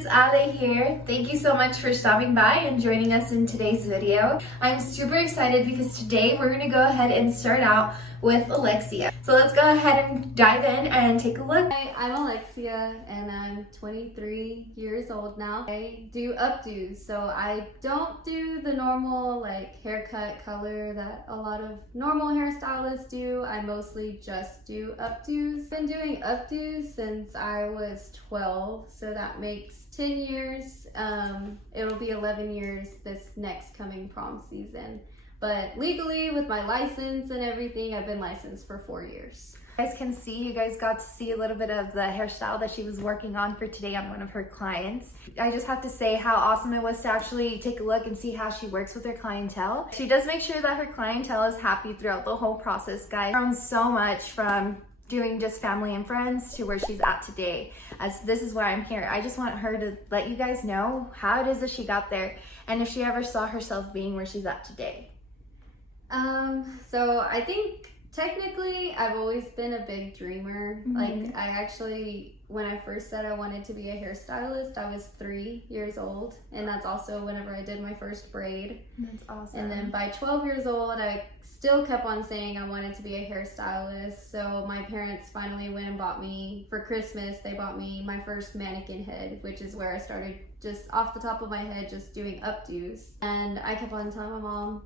it's Ale here. Thank you so much for stopping by and joining us in today's video. I'm super excited because today we're going to go ahead and start out with Alexia. So let's go ahead and dive in and take a look. Hi, I'm Alexia and I'm 23 years old now. I do updos, so I don't do the normal like haircut color that a lot of normal hairstylists do. I mostly just do updos. I've been doing updos since I was 12, so that makes 10 years. It'll be 11 years this next coming prom season. But legally, with my license and everything, I've been licensed for 4 years. You guys can see, you guys got to see a little bit of the hairstyle that she was working on for today on one of her clients. I just have to say how awesome it was to actually take a look and see how she works with her clientele. She does make sure that her clientele is happy throughout the whole process, guys. Grown so much from doing just family and friends to where she's at today. As this is why I'm here. I just want her to let you guys know how it is that she got there and if she ever saw herself being where she's at today. So I think technically I've always been a big dreamer. Mm-hmm. Like I actually, when I first said I wanted to be a hairstylist, I was 3 years old. And that's also whenever I did my first braid. That's awesome. And then by 12 years old, I still kept on saying I wanted to be a hairstylist. So my parents finally went and bought me, for Christmas, they bought me my first mannequin head, which is where I started just off the top of my head, just doing updos. And I kept on telling my mom,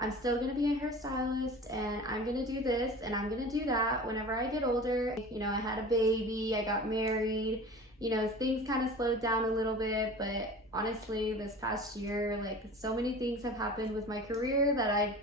I'm still gonna be a hairstylist and I'm gonna do this and I'm gonna do that whenever I get older. You know, I had a baby, I got married, you know, things kind of slowed down a little bit, but honestly, this past year, like so many things have happened with my career that I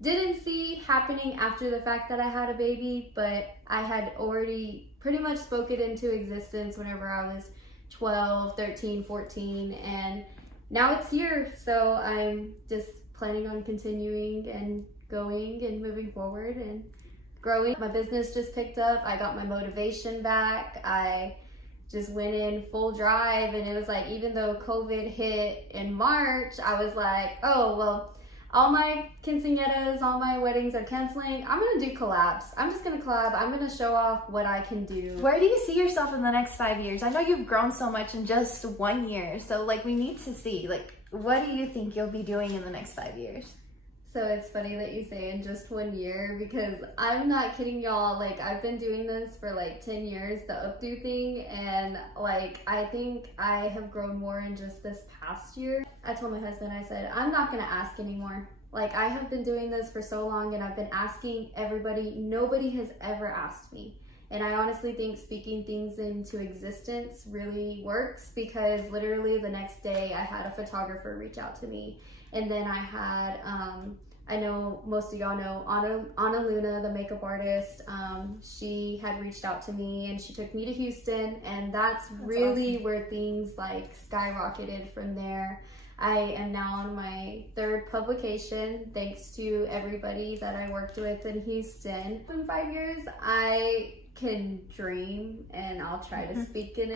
didn't see happening after the fact that I had a baby, but I had already pretty much spoke it into existence whenever I was 12, 13, 14, and now it's here. So I'm just planning on continuing and going and moving forward and growing. My business just picked up. I got my motivation back. I just went in full drive, and it was like, even though COVID hit in March, I was like, oh, well, all my quinceañeras, all my weddings are canceling. I'm gonna do collabs. I'm just gonna collab. I'm gonna show off what I can do. Where do you see yourself in the next 5 years? I know you've grown so much in just 1 year, so like we need to see, like, what do you think you'll be doing in the next 5 years? So it's funny that you say in just 1 year, because I'm not kidding y'all. Like, I've been doing this for like 10 years, the updo thing, and like I think I have grown more in just this past year. I told my husband, I said, I'm not gonna ask anymore. Like, I have been doing this for so long and I've been asking everybody. Nobody has ever asked me. And I honestly think speaking things into existence really works, because literally the next day I had a photographer reach out to me. And then I had, I know most of y'all know Anna Luna, the makeup artist. She had reached out to me and she took me to Houston, and that's really awesome. Where things like skyrocketed from there. I am now on my 3rd publication, thanks to everybody that I worked with in Houston. In 5 years, I can dream and I'll try to speak it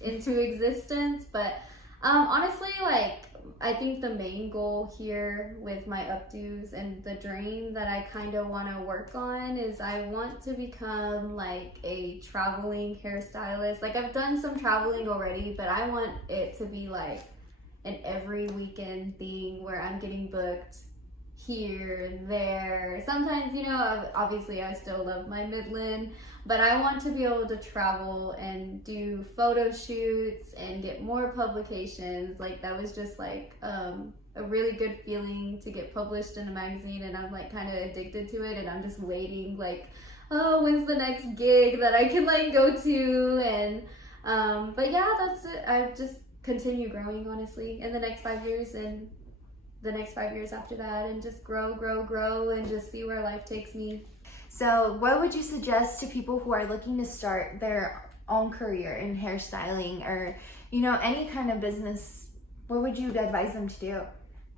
into existence. But honestly, like, I think the main goal here with my updos and the dream that I kind of want to work on is I want to become like a traveling hairstylist. Like, I've done some traveling already, but I want it to be like an every weekend thing where I'm getting booked here and there. Sometimes, you know, obviously I still love my Midland, but I want to be able to travel and do photo shoots and get more publications. Like, that was just like a really good feeling to get published in a magazine, and I'm like kind of addicted to it, and I'm just waiting like, oh, when's the next gig that I can like go to? And but yeah, that's it. I just continue growing, honestly, in the next 5 years and the next 5 years after that, and just grow and just see where life takes me. So what would you suggest to people who are looking to start their own career in hairstyling, or, you know, any kind of business? What would you advise them to do?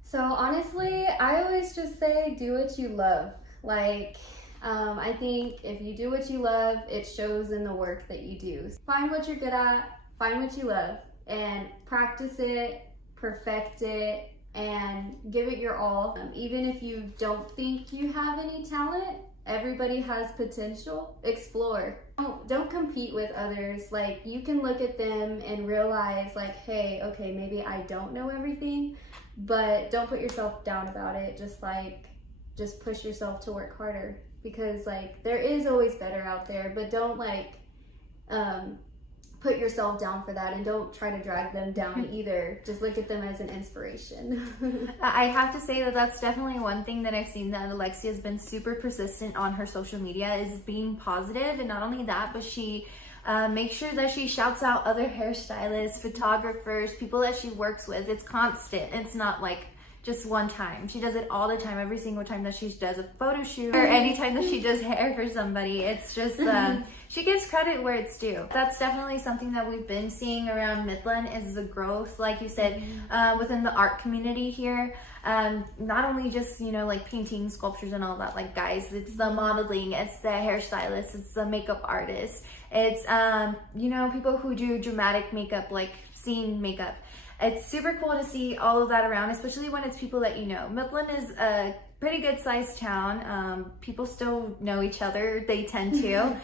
So honestly, I always just say do what you love. Like, I think if you do what you love, it shows in the work that you do. Find what you're good at, find what you love, and practice it, perfect it, and give it your all. Even if you don't think you have any talent, everybody has potential. Explore. Don't compete with others. Like, you can look at them and realize like, hey, okay, maybe I don't know everything, but don't put yourself down about it. Just push yourself to work harder, because like there is always better out there, but don't like put yourself down for that, and don't try to drag them down either. Just look at them as an inspiration. I have to say that that's definitely one thing that I've seen that Alexia has been super persistent on her social media, is being positive. And not only that, but she makes sure that she shouts out other hairstylists, photographers, people that she works with. It's constant. It's not like just one time. She does it all the time, every single time that she does a photo shoot or anytime that she does hair for somebody. It's just, she gives credit where it's due. That's definitely something that we've been seeing around Midland, is the growth, like you said, within the art community here. Not only just, you know, like painting, sculptures and all that, like guys, it's the modeling, it's the hairstylist, it's the makeup artist, it's, you know, people who do dramatic makeup, like scene makeup. It's super cool to see all of that around, especially when it's people that you know. Midland is a pretty good sized town. People still know each other, they tend to.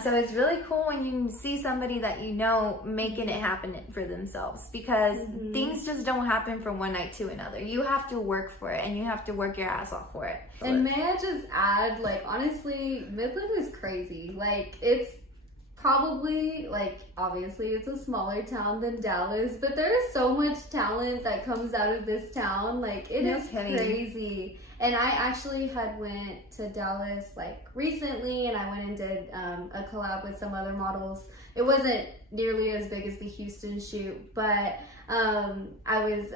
So it's really cool when you see somebody that you know making it happen for themselves, because things just don't happen from one night to another. You have to work for it, and you have to work your ass off for it. And may I just add, like, honestly, Midland is crazy. Like, it's probably, like, obviously it's a smaller town than Dallas, but there is so much talent that comes out of this town. Like, it is crazy. And I actually had went to Dallas like recently, and I went and did a collab with some other models. It wasn't nearly as big as the Houston shoot, but I was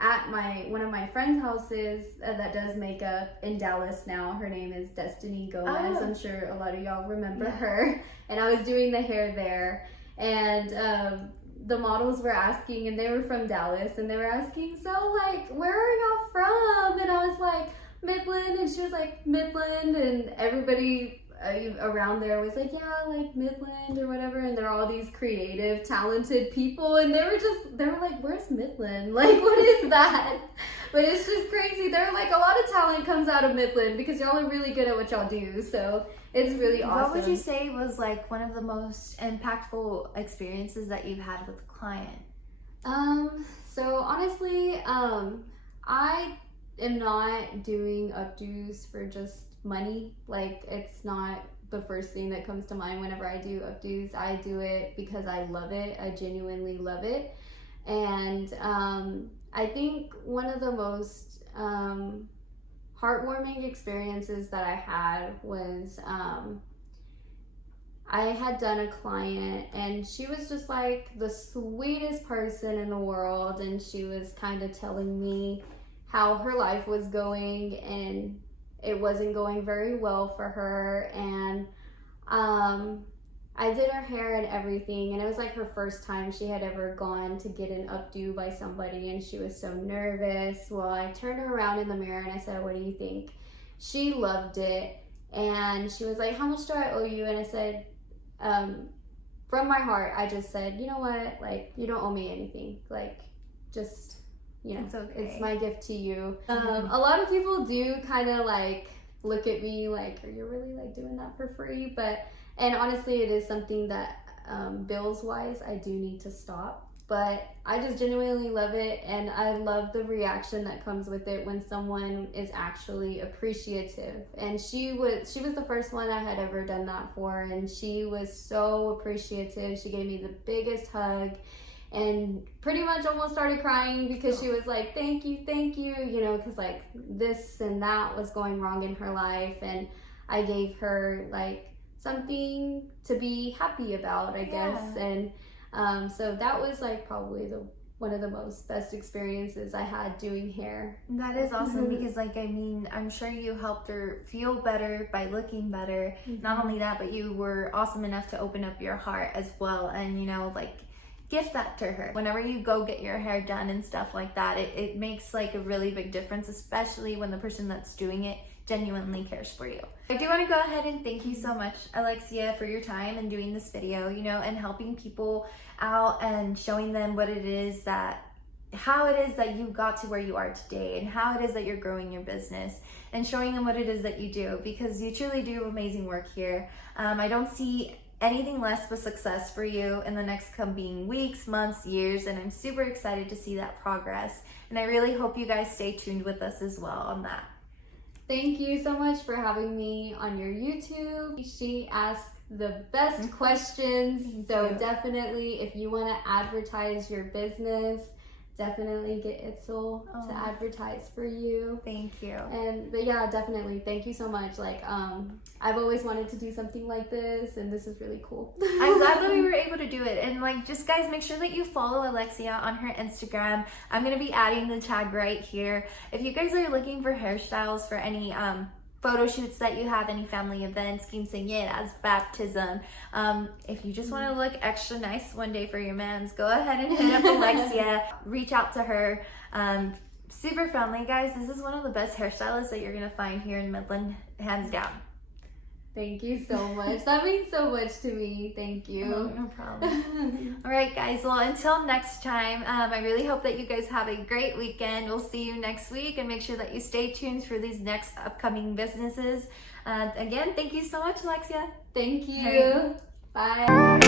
at one of my friend's houses that does makeup in Dallas now. Her name is Destiny Gomez. I'm sure a lot of y'all remember her. And I was doing the hair there, and the models were asking, and they were from Dallas, and they were asking, so like, where are y'all from? And I was like, Midland. And she was like, Midland. And everybody around there was like, yeah, like Midland or whatever. And they're all these creative, talented people, and they were like, where's Midland? Like, what is that? But it's just crazy. They're like, a lot of talent comes out of Midland because y'all are really good at what y'all do. So it's really awesome. What would you say was like one of the most impactful experiences that you've had with a client? So honestly, I am not doing updos for just money. Like, it's not the first thing that comes to mind whenever I do updos. I do it because I love it. I genuinely love it. And I think one of the most heartwarming experiences that I had was I had done a client, and she was just like the sweetest person in the world, and she was kind of telling me how her life was going, and it wasn't going very well for her. And I did her hair and everything, and it was like her first time she had ever gone to get an updo by somebody, and she was so nervous. Well, I turned her around in the mirror and I said, what do you think? She loved it, and she was like, how much do I owe you? And I said, from my heart, I just said, you know what, like, you don't owe me anything. Like, just, you know, it's okay. It's my gift to you. A lot of people do kind of like look at me like, are you really like doing that for free? And honestly, it is something that bills wise, I do need to stop. But I just genuinely love it, and I love the reaction that comes with it when someone is actually appreciative. And she was the first one I had ever done that for, and she was so appreciative. She gave me the biggest hug, and pretty much almost started crying because she was like, thank you, you know, because like this and that was going wrong in her life, and I gave her like something to be happy about, I guess. And so that was like probably one of the best experiences I had doing hair. That is awesome, because like, I mean, I'm sure you helped her feel better by looking better. Not only that, but you were awesome enough to open up your heart as well, and, you know, like, gift that to her. Whenever you go get your hair done and stuff like that, it makes like a really big difference, especially when the person that's doing it genuinely cares for you. I do want to go ahead and thank you so much, Alexia, for your time and doing this video, you know, and helping people out and showing them what it is that how it is that you got to where you are today and how it is that you're growing your business and showing them what it is that you do, because you truly do amazing work here. I don't see anything less but success for you in the next coming weeks, months, years, and I'm super excited to see that progress. And I really hope you guys stay tuned with us as well on that. Thank you so much for having me on your YouTube. She asks the best questions, so definitely if you want to advertise your business, definitely get Itzel to advertise for you. Thank you. But yeah, definitely thank you so much. Like I've always wanted to do something like this, and this is really cool. I'm glad that we were able to do it. And like, just guys, make sure that you follow Alexia on her Instagram. I'm gonna be adding the tag right here. If you guys are looking for hairstyles for any photo shoots that you have, any family events, quinceañeras, baptism, if you just want to look extra nice one day for your mans, go ahead and hit up Alexia. Reach out to her. Super friendly, guys. This is one of the best hairstylists that you're gonna find here in Midland, hands down. Thank you so much. That means so much to me. Thank you. Oh, no problem. All right, guys. Well, until next time, I really hope that you guys have a great weekend. We'll see you next week, and make sure that you stay tuned for these next upcoming businesses. Again, thank you so much, Alexia. Thank you. All right. Bye.